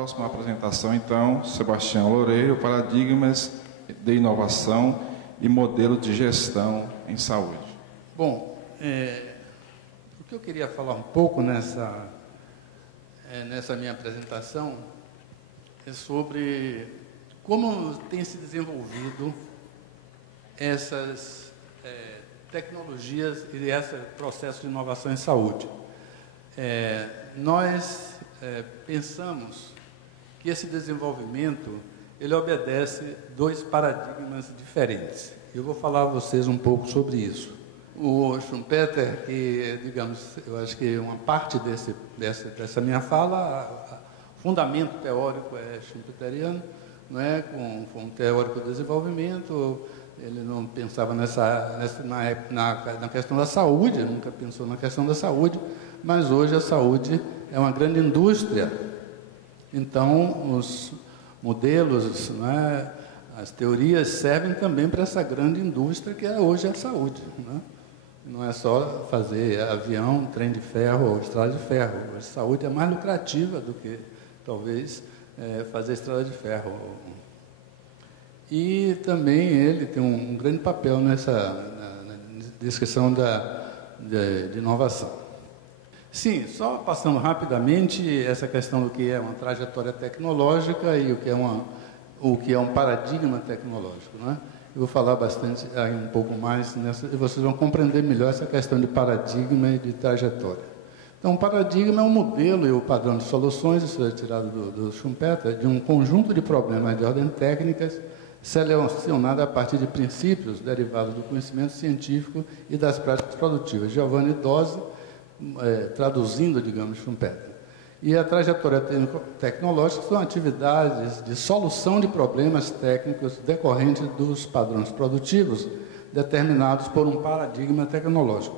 próxima apresentação, então, Sebastião Loureiro, Paradigmas de Inovação e Modelo de Gestão em Saúde. Bom, o que eu queria falar um pouco nessa minha apresentação é sobre como tem se desenvolvido essas tecnologias e esse processo de inovação em saúde. Nós pensamos que esse desenvolvimento ele obedece dois paradigmas diferentes. Eu vou falar a vocês um pouco sobre isso. O Schumpeter, que, digamos, eu acho que uma parte dessa minha fala, o fundamento teórico é schumpeteriano, não é? Com um teórico do desenvolvimento, ele não pensava na questão da saúde, nunca pensou na questão da saúde, mas hoje a saúde é uma grande indústria. Então, os modelos, não é? As teorias servem também para essa grande indústria que é hoje a saúde, não é? Não é só fazer avião, trem de ferro ou estrada de ferro. A saúde é mais lucrativa do que, talvez, fazer estrada de ferro. E também ele tem um grande papel na descrição de inovação. Sim, só passando rapidamente essa questão do que é uma trajetória tecnológica e o que é um paradigma tecnológico, não é? Eu vou falar bastante aí um pouco mais nessa, e vocês vão compreender melhor essa questão de paradigma e de trajetória. Então, o paradigma é um modelo e o padrão de soluções, isso é tirado do Schumpeter, de um conjunto de problemas de ordem técnicas selecionado a partir de princípios derivados do conhecimento científico e das práticas produtivas. Giovanni Dose, traduzindo, digamos, Schumpeter. E a trajetória tecnológica são atividades de solução de problemas técnicos decorrentes dos padrões produtivos determinados por um paradigma tecnológico.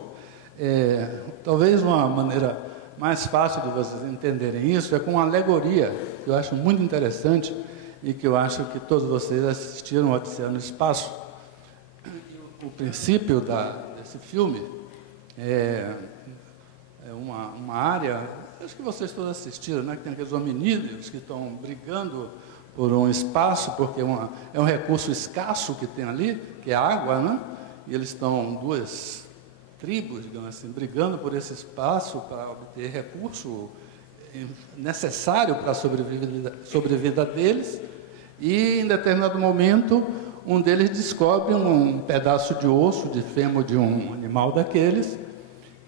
Talvez uma maneira mais fácil de vocês entenderem isso é com uma alegoria, que eu acho muito interessante e que eu acho que todos vocês assistiram Odisseia no Espaço. O princípio desse filme é uma área, acho que vocês todos assistiram, né, que tem aqueles hominídeos que estão brigando por um espaço, porque é um recurso escasso que tem ali, que é a água, né? E eles estão, duas tribos, digamos assim, brigando por esse espaço para obter recurso necessário para a sobrevida deles, e em determinado momento um deles descobre um pedaço de osso, de fêmur de um animal daqueles,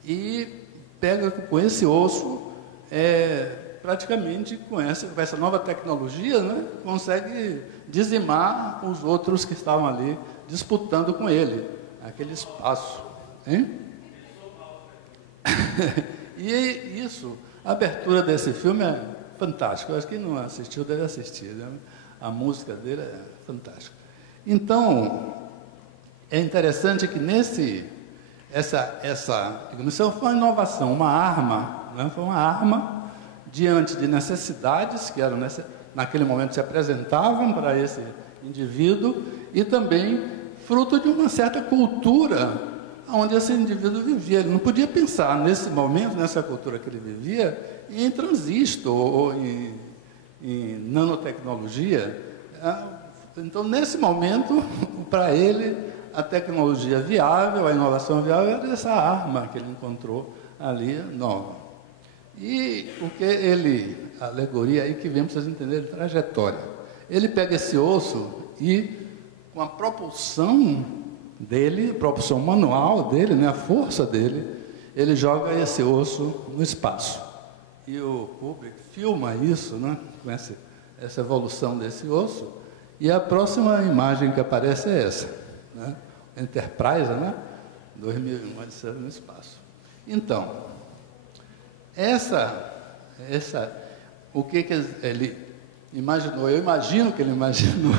e pega com esse osso, praticamente com essa nova tecnologia, né, consegue dizimar os outros que estavam ali disputando com ele aquele espaço. Hein? E isso, a abertura desse filme é fantástica. Eu acho que quem não assistiu deve assistir, né? A música dele é fantástica. Então, é interessante que isso foi uma inovação, uma arma, né? Foi uma arma diante de necessidades que eram naquele momento se apresentavam para esse indivíduo e também fruto de uma certa cultura onde esse indivíduo vivia. Ele não podia pensar nesse momento, nessa cultura que ele vivia, em transistor ou em nanotecnologia. Então, nesse momento, para ele, a tecnologia viável, a inovação viável era essa arma que ele encontrou ali nova. E o que a alegoria aí que vem para vocês entenderem, trajetória. Ele pega esse osso e, com a propulsão dele, a propulsão manual dele, né, a força dele, ele joga esse osso no espaço. E o Kubrick filma isso, né, com essa evolução desse osso, e a próxima imagem que aparece é essa, né? Enterprise, né? 2001, Odisseia no Espaço. Então, o que ele imaginou, eu imagino que ele imaginou,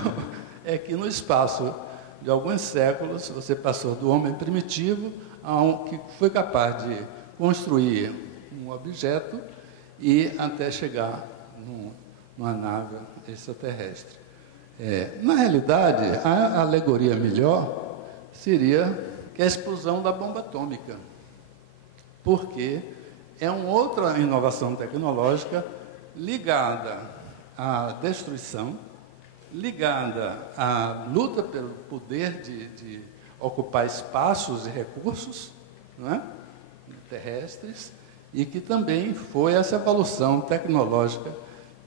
é que no espaço de alguns séculos, você passou do homem primitivo a que foi capaz de construir um objeto e até chegar numa nave extraterrestre. Na realidade, a alegoria melhor seria que a explosão da bomba atômica, porque é uma outra inovação tecnológica ligada à destruição, ligada à luta pelo poder de ocupar espaços e recursos, não é? Terrestres, e que também foi essa evolução tecnológica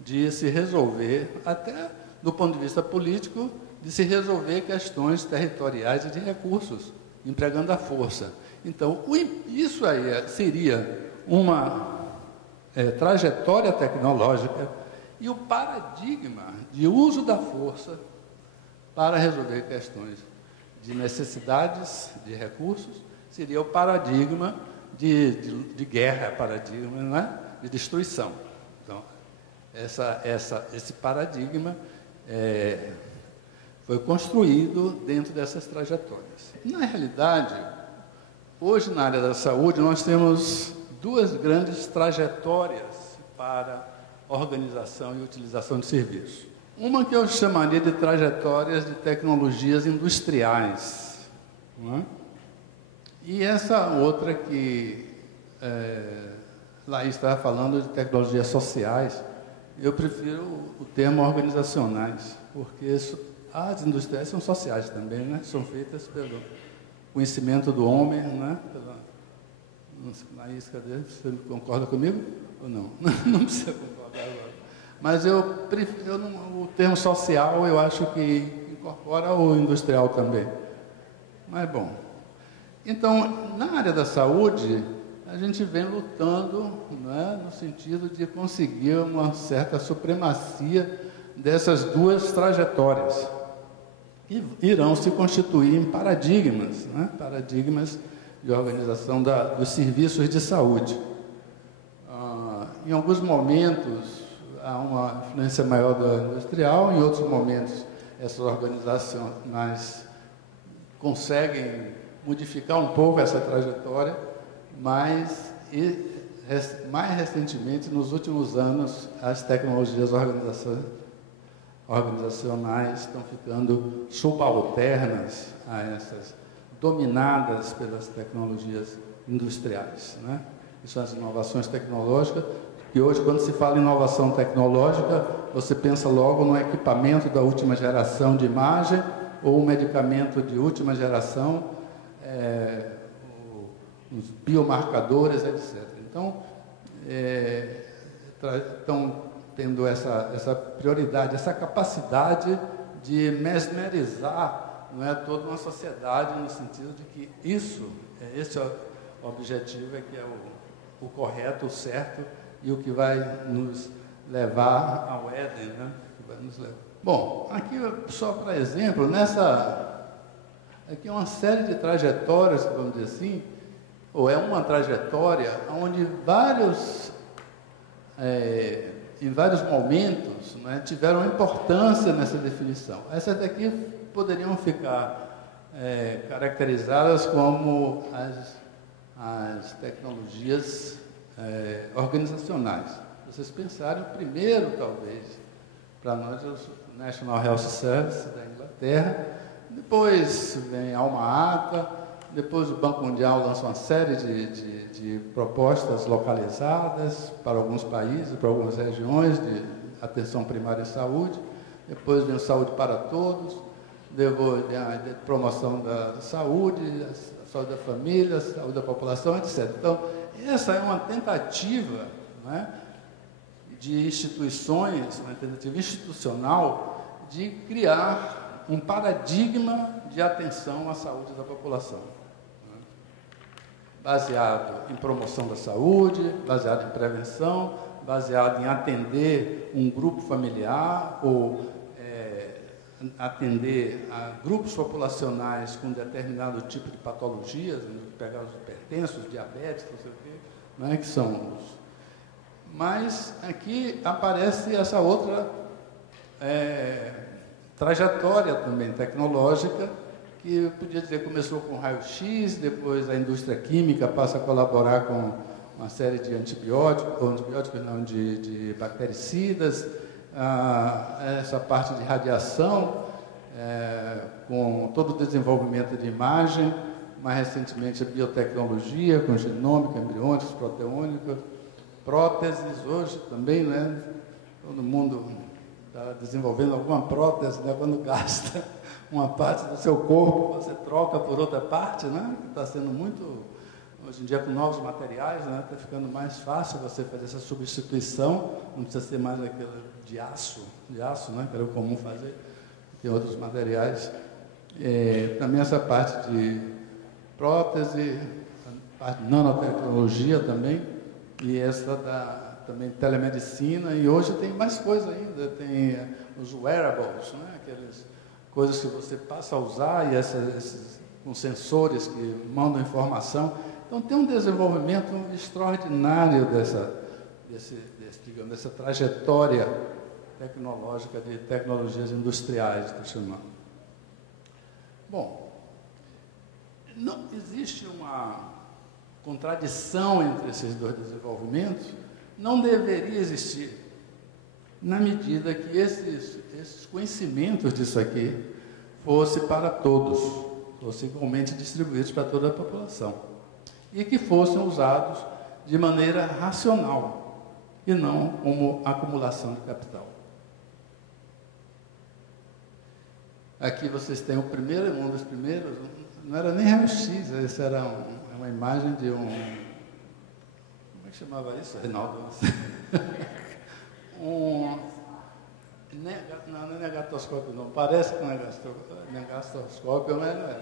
de se resolver, até do ponto de vista político, de se resolver questões territoriais e de recursos, empregando a força. Então, isso aí seria uma trajetória tecnológica e o paradigma de uso da força para resolver questões de necessidades, de recursos, seria o paradigma de guerra, paradigma, não é? De destruição. Então, esse paradigma foi construído dentro dessas trajetórias. Na realidade, hoje na área da saúde, nós temos duas grandes trajetórias para organização e utilização de serviços. Uma que eu chamaria de trajetórias de tecnologias industriais, não é? E essa outra que Laís estava falando de tecnologias sociais, eu prefiro o termo organizacionais, porque as industriais são sociais também, né? São feitas pelo conhecimento do homem, né? Laís, cadê? Você concorda comigo ou não? Não precisa concordar agora. Mas o termo social eu acho que incorpora o industrial também. Mas bom. Então, na área da saúde, a gente vem lutando, né, no sentido de conseguir uma certa supremacia dessas duas trajetórias, que irão se constituir em paradigmas, né, paradigmas de organização dos serviços de saúde. Em alguns momentos, há uma influência maior do industrial, em outros momentos, essas organizações conseguem modificar um pouco essa trajetória, mas mais recentemente, nos últimos anos, as tecnologias organizacionais estão ficando subalternas a essas, dominadas pelas tecnologias industriais, né? Que são as inovações tecnológicas, que hoje, quando se fala em inovação tecnológica, você pensa logo no equipamento da última geração de imagem ou um medicamento de última geração, os biomarcadores, etc. Então, estão tendo essa prioridade, essa capacidade de mesmerizar, não é, toda uma sociedade, no sentido de que esse objetivo é que é o correto, o certo, e o que vai nos levar ao Éden, né? Que vai nos levar. Bom, aqui só para exemplo, aqui é uma série de trajetórias, vamos dizer assim, ou é uma trajetória onde em vários momentos, né, tiveram importância nessa definição. Essas daqui poderiam ficar caracterizadas como as tecnologias organizacionais. Vocês pensaram primeiro, talvez, para nós, o National Health Service da Inglaterra, depois vem a Alma Ata, depois o Banco Mundial lança uma série de propostas localizadas para alguns países, para algumas regiões, de atenção primária e saúde, depois vem o Saúde para Todos, depois a promoção da saúde, a saúde da família, a saúde da população, etc. Então, essa é uma tentativa, né, de instituições, uma tentativa institucional de criar um paradigma de atenção à saúde da população, né, baseado em promoção da saúde, baseado em prevenção, baseado em atender um grupo familiar ou atender a grupos populacionais com determinado tipo de patologias, pegar os hipertensos, diabetes, não sei o quê, né, que são os... Mas aqui aparece essa outra trajetória também tecnológica, que eu podia dizer começou com raio-x, depois a indústria química passa a colaborar com uma série de de bactericidas, essa parte de radiação, com todo o desenvolvimento de imagem, mais recentemente a biotecnologia, com genômica, embriônica, proteônica, próteses hoje também, né? Todo mundo está desenvolvendo alguma prótese, né? Quando gasta uma parte do seu corpo, você troca por outra parte, né? Que está sendo muito, hoje em dia com novos materiais, né? Está ficando mais fácil você fazer essa substituição, não precisa ser mais aquele de aço, né? Que era o comum fazer, tem outros materiais. Também essa parte de prótese, parte de nanotecnologia também, e essa também telemedicina, e hoje tem mais coisa ainda, tem os wearables, né? Aquelas coisas que você passa a usar, e esses com sensores que mandam informação. Então tem um desenvolvimento extraordinário dessa trajetória tecnológica de tecnologias industriais, estou chamando. Bom, não existe uma contradição entre esses dois desenvolvimentos, não deveria existir, na medida que esses conhecimentos disso aqui fossem para todos, fossem igualmente distribuídos para toda a população, e que fossem usados de maneira racional, e não como acumulação de capital. Aqui vocês têm um dos primeiros, não era nem raio-x, esse era uma imagem de como é que chamava isso, Reinaldo? Não é negatoscópio não, parece que não é negatoscópio, mas não é.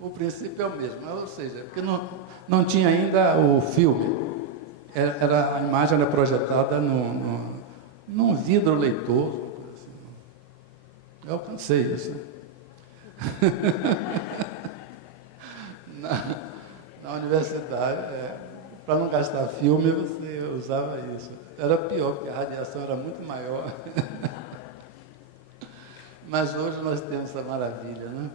O princípio é o mesmo, ou seja, porque não tinha ainda o filme, a imagem era projetada num vidro leitoso. Eu alcancei isso. Na universidade, para não gastar filme, você usava isso. Era pior, porque a radiação era muito maior. Mas hoje nós temos essa maravilha, né?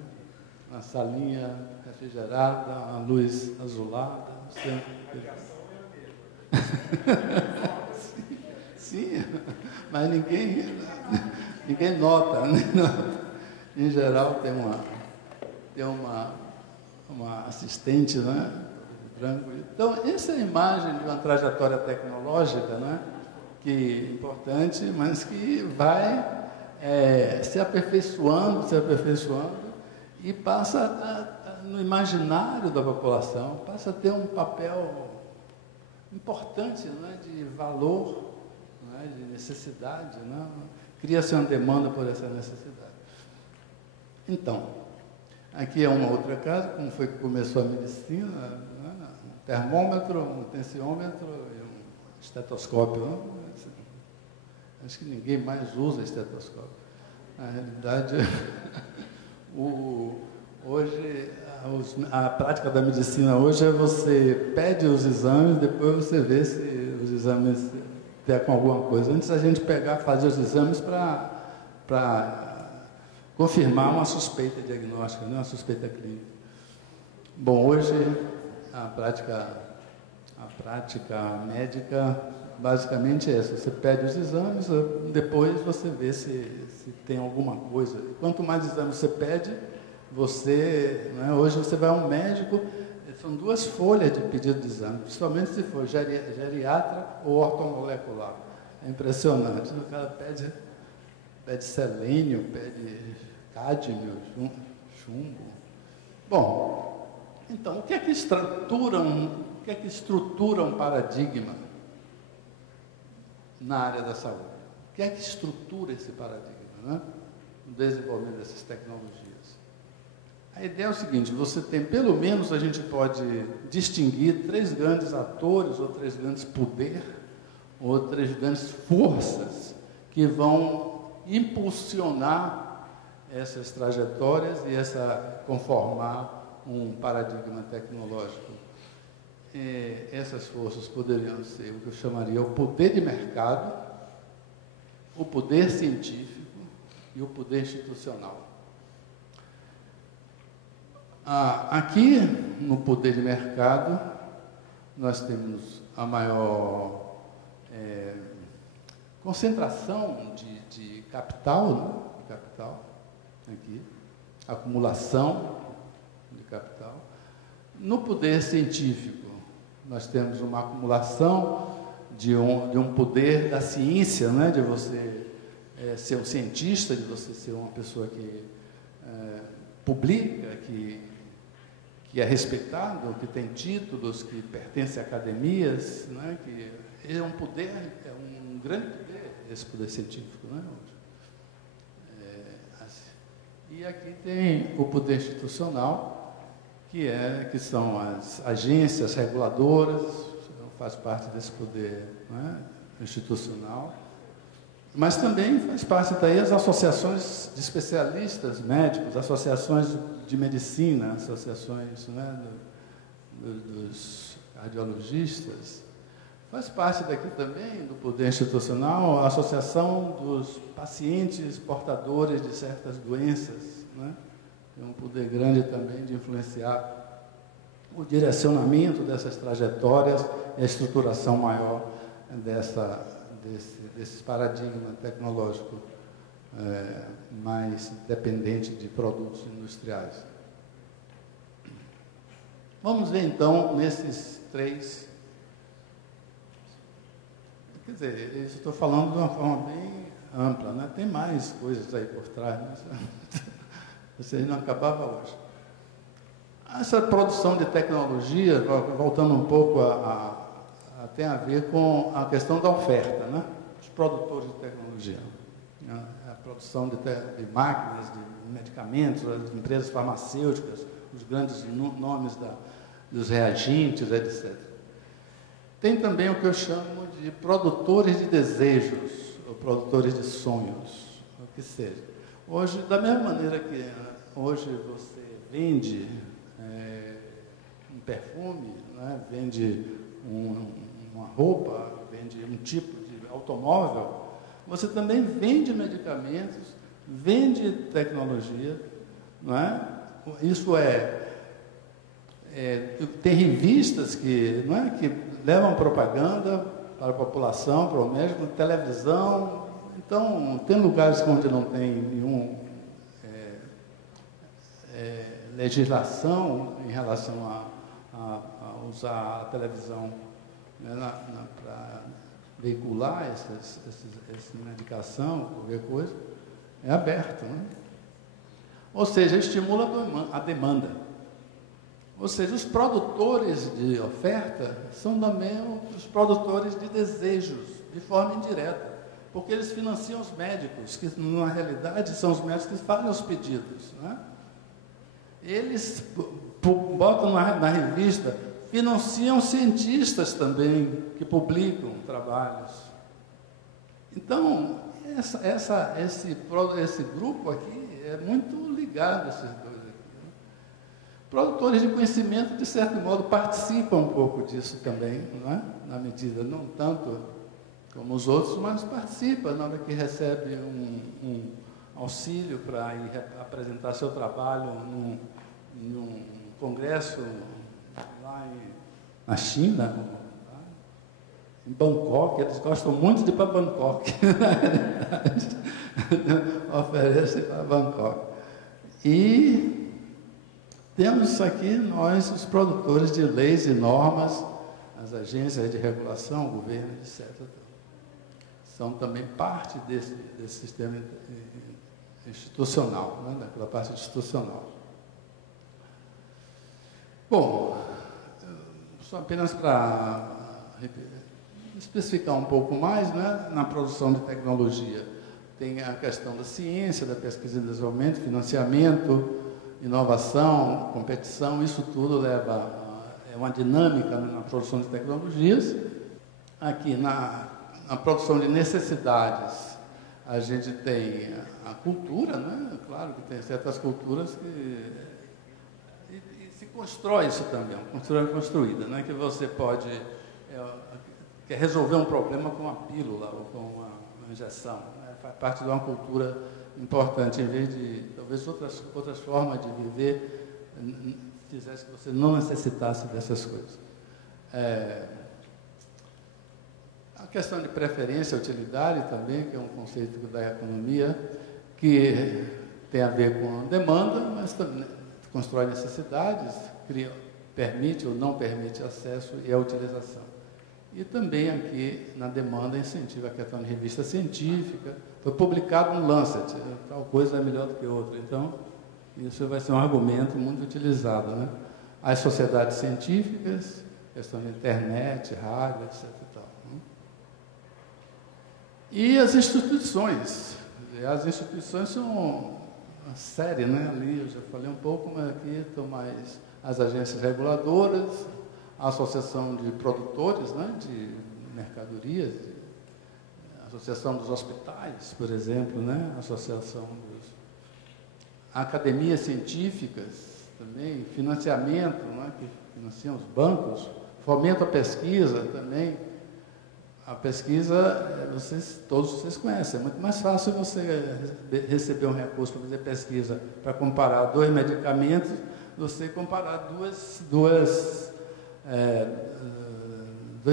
Uma salinha refrigerada, uma luz azulada. A radiação é a mesma. Sim, mas ninguém nota, né? Em geral tem uma assistente, né? Branco. Então, essa é a imagem de uma trajetória tecnológica, né? Que é importante, mas que vai se aperfeiçoando e passa no imaginário da população, passa a ter um papel importante, né? De valor, de necessidade, né? Cria-se uma demanda por essa necessidade. Então, aqui é uma outra casa, como foi que começou a medicina, né? Um termômetro, um tensiômetro e um estetoscópio. Né? Acho que ninguém mais usa estetoscópio. Na realidade, hoje, a prática da medicina hoje é você pede os exames, depois você vê se os exames tem com alguma coisa. Antes a gente fazer os exames para confirmar uma suspeita diagnóstica, né? Uma suspeita clínica. Bom, hoje a prática médica basicamente é essa. Você pede os exames, depois você vê se tem alguma coisa. Quanto mais exames você pede, né? Hoje você vai a um médico, são 2 folhas de pedido de exame, principalmente se for geriatra ou ortomolecular. É impressionante. O cara pede selênio, pede cádmio, chumbo. Bom, então, o que é que estrutura um paradigma na área da saúde? O que é que estrutura esse paradigma, né? No desenvolvimento dessas tecnologias? A ideia é o seguinte: você tem, pelo menos a gente pode distinguir 3 grandes atores, ou 3 grandes poderes, ou 3 grandes forças que vão impulsionar essas trajetórias e conformar um paradigma tecnológico. Essas forças poderiam ser o que eu chamaria o poder de mercado, o poder científico e o poder institucional. Aqui, no poder de mercado, nós temos a maior concentração de capital, né? Capital, aqui, acumulação de capital. No poder científico, nós temos uma acumulação de um poder da ciência, né? De você ser um cientista, de você ser uma pessoa que publica, que é respeitado, que tem títulos, que pertence a academias, né? Que é um poder, é um grande poder, esse poder científico, né? E aqui tem o poder institucional, que são as agências reguladoras, faz parte desse poder, né, institucional, mas também faz parte daí as associações de especialistas médicos, associações de medicina, associações, né, dos cardiologistas. Faz parte daqui também do poder institucional a associação dos pacientes portadores de certas doenças, né? Tem um poder grande também de influenciar o direcionamento dessas trajetórias e a estruturação maior desse paradigma tecnológico mais dependente de produtos industriais. Vamos ver então nesses três. Quer dizer, isso estou falando de uma forma bem ampla, né? Tem mais coisas aí por trás, mas vocês não acabavam hoje. Essa produção de tecnologia, voltando um pouco tem a ver com a questão da oferta, né? Os produtores de tecnologia, né? A produção de máquinas, de medicamentos, as empresas farmacêuticas, os grandes nomes dos reagentes, etc. Tem também o que eu chamo de produtores de desejos, ou produtores de sonhos, o que seja. Hoje, da mesma maneira que hoje você vende um perfume, né? Vende uma roupa, vende um tipo de automóvel, você também vende medicamentos, vende tecnologia, não é? Isso tem revistas que levam propaganda para a população, para o médico, televisão. Então, tem lugares onde não tem nenhuma legislação em relação a usar a televisão, né, para veicular essa medicação, qualquer coisa. É aberto, né? Ou seja, estimula a demanda. Ou seja, os produtores de oferta são também os produtores de desejos, de forma indireta, porque eles financiam os médicos, que na realidade são os médicos que fazem os pedidos, né? Eles botam na revista, financiam cientistas também, que publicam trabalhos. Então, esse grupo aqui é muito ligado a esses dois aqui, né? Produtores de conhecimento, de certo modo, participam um pouco disso também, não é? Na medida, não tanto como os outros, mas participa na hora que recebe um auxílio para ir apresentar seu trabalho num congresso lá na China, em Bangkok. Eles gostam muito de ir para Bangkok, oferecem para Bangkok. E temos aqui nós, os produtores de leis e normas, as agências de regulação, o governo, etc. São também parte desse sistema institucional, né? Daquela parte institucional. Bom, só apenas para especificar um pouco mais, né? Na produção de tecnologia, tem a questão da ciência, da pesquisa e desenvolvimento, financiamento, inovação, competição, isso tudo é uma dinâmica, né, na produção de tecnologias. Aqui na produção de necessidades, a gente tem a cultura, né? Claro que tem certas culturas que se constrói isso também, uma cultura construída, não é que você pode quer resolver um problema com uma pílula ou com uma injeção, né? Faz parte de uma cultura importante, em vez de talvez outras formas de viver fizesse que você não necessitasse dessas coisas. A questão de preferência e utilidade também, que é um conceito da economia, que tem a ver com a demanda, mas também constrói necessidades, permite ou não permite acesso e a utilização. E também aqui, na demanda, incentiva a questão de revista científica. Foi publicado no Lancet, tal coisa é melhor do que outra. Então, isso vai ser um argumento muito utilizado, né? As sociedades científicas, questão de internet, rádio, etc. E as instituições. As instituições são uma série, né? Ali eu já falei um pouco, mas aqui estão mais as agências reguladoras, a associação de produtores, né? De mercadorias, a associação dos hospitais, por exemplo, né? A associação dos academias científicas também, financiamento, né? Que financiam os bancos, fomento à pesquisa também. A pesquisa, todos vocês conhecem, é muito mais fácil você receber um recurso para fazer pesquisa para comparar 2 medicamentos, você comparar dois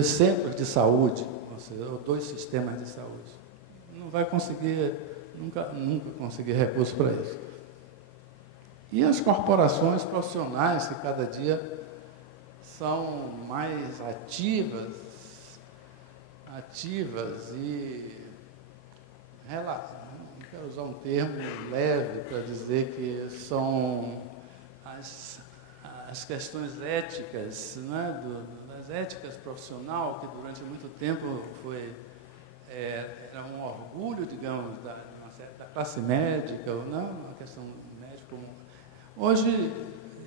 centros de saúde, ou seja, 2 sistemas de saúde. Não vai conseguir, nunca conseguir recurso para isso. E as corporações profissionais, que cada dia são mais ativas e não quero usar um termo leve para dizer que são as questões éticas, né, das éticas profissional, que durante muito tempo era um orgulho, digamos, da classe médica, ou não, a questão médica. Hoje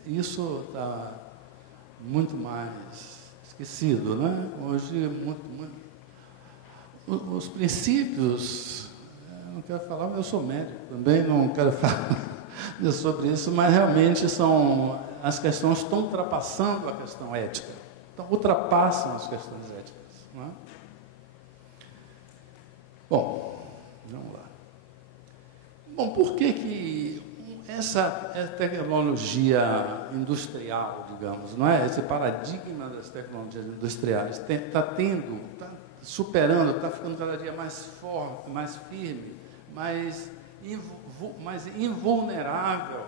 isso está muito mais esquecido, né? Hoje os princípios, eu não quero falar, mas eu sou médico também, não quero falar sobre isso, mas realmente as questões estão ultrapassando a questão ética, então ultrapassam as questões éticas, não é? Bom, vamos lá. Bom, por que essa tecnologia industrial, digamos, não é? Esse paradigma das tecnologias industriais está superando, está ficando cada dia mais forte, mais firme, mais invulnerável.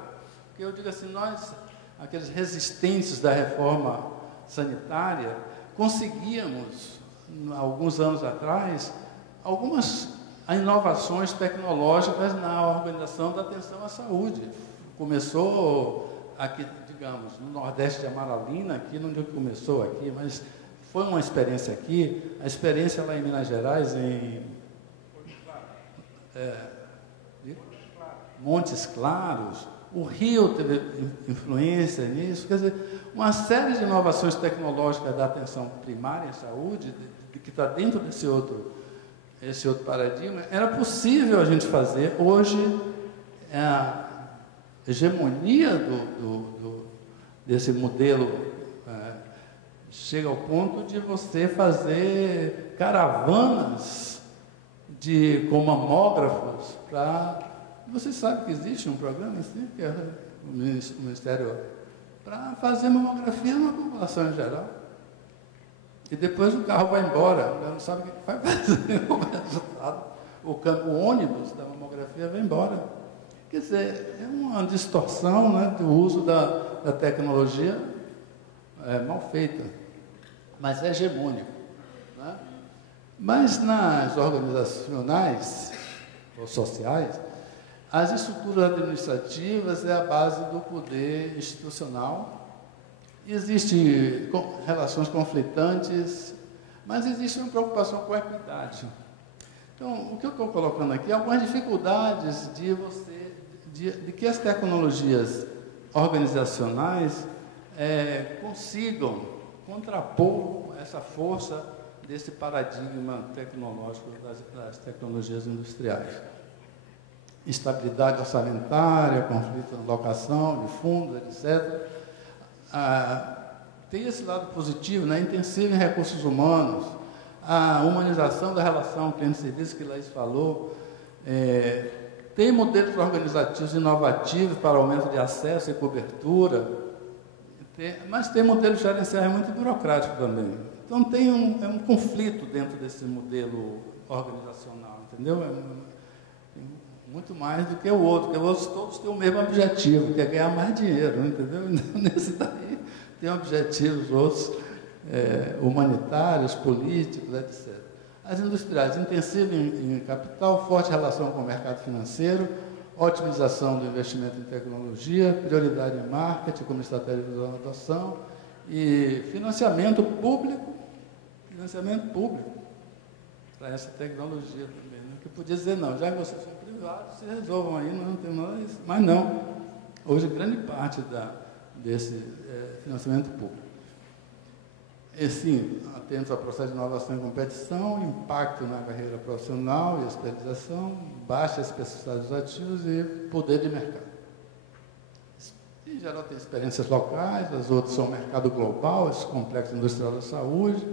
Porque eu digo assim, nós, aqueles resistentes da reforma sanitária, conseguíamos, alguns anos atrás, algumas inovações tecnológicas na organização da atenção à saúde. Começou aqui, digamos, no Nordeste de Amaralina, aqui não digo que começou aqui, mas foi uma experiência aqui, a experiência lá em Minas Gerais, em Montes Claros, o Rio teve influência nisso, quer dizer, uma série de inovações tecnológicas da atenção primária em saúde, que está dentro desse outro paradigma, era possível a gente fazer. Hoje, a hegemonia desse modelo chega ao ponto de você fazer caravanas com mamógrafos para... Você sabe que existe um programa assim, que é o Ministério, para fazer mamografia na população em geral. E depois o carro vai embora, não sabe o que vai fazer o resultado. O ônibus da mamografia vai embora. Quer dizer, é uma distorção, né, do uso da tecnologia mal feita, mas é hegemônico, né? Mas nas organizacionais ou sociais, as estruturas administrativas é a base do poder institucional. Existem relações conflitantes, mas existe uma preocupação com a equidade. Então, o que eu estou colocando aqui é algumas dificuldades de que as tecnologias organizacionais consigam contrapor essa força desse paradigma tecnológico das tecnologias industriais. Estabilidade orçamentária, conflito na alocação de fundos, etc. Tem esse lado positivo, né? Intensivo em recursos humanos, a humanização da relação cliente-serviço, que Laís falou, tem modelos organizativos inovativos para aumento de acesso e cobertura, mas tem modelos gerenciais muito burocráticos também. Então tem um conflito dentro desse modelo organizacional, entendeu? Muito mais do que o outro, porque os outros todos têm o mesmo objetivo, que é ganhar mais dinheiro, entendeu? Nesse daí tem objetivos outros humanitários, políticos, etc. As industriais, intensiva em capital, forte relação com o mercado financeiro, otimização do investimento em tecnologia, prioridade em marketing como estratégia de inovação e financiamento público para essa tecnologia também. Né? Que podia dizer, não, já que vocês são privados, se resolvam aí, não tem mais. Mas não. Hoje, grande parte desse financiamento público. E sim, atentos ao processo de inovação e competição, impacto na carreira profissional e especialização, baixa especificidade dos ativos e poder de mercado. Em geral, tem experiências locais, as outras são mercado global, esse complexo industrial da saúde.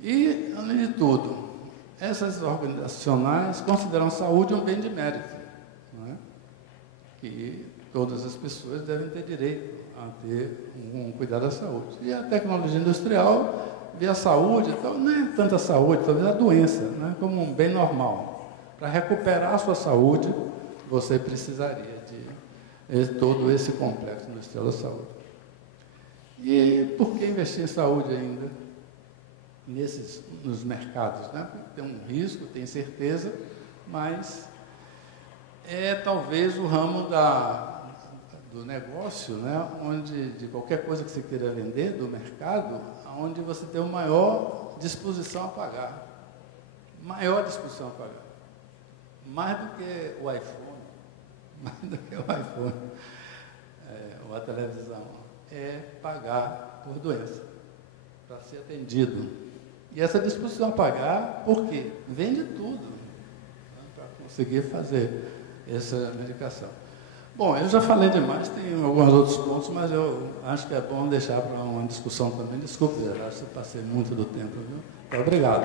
E, além de tudo, essas organizacionais consideram a saúde um bem de mérito, não é? Que todas as pessoas devem ter direito a ter um cuidado da saúde. E a tecnologia industrial vê a saúde, então, não é tanta saúde, talvez a doença, né, como um bem normal. Para recuperar a sua saúde, você precisaria de todo esse complexo industrial da saúde. E por que investir em saúde ainda? Nos mercados, né? Tem um risco, tem certeza, mas é talvez o ramo do negócio, né? Onde, de qualquer coisa que você queira vender, do mercado, onde você tem uma maior disposição a pagar. Maior disposição a pagar. Mais do que o iPhone, ou a televisão, é pagar por doença, para ser atendido. E essa disposição a pagar, por quê? Vende tudo, né, para conseguir fazer essa medicação. Bom, eu já falei demais, tem alguns outros pontos, mas eu acho que é bom deixar para uma discussão também. Desculpe, Gerardo, se passei muito do tempo, viu? Muito obrigado.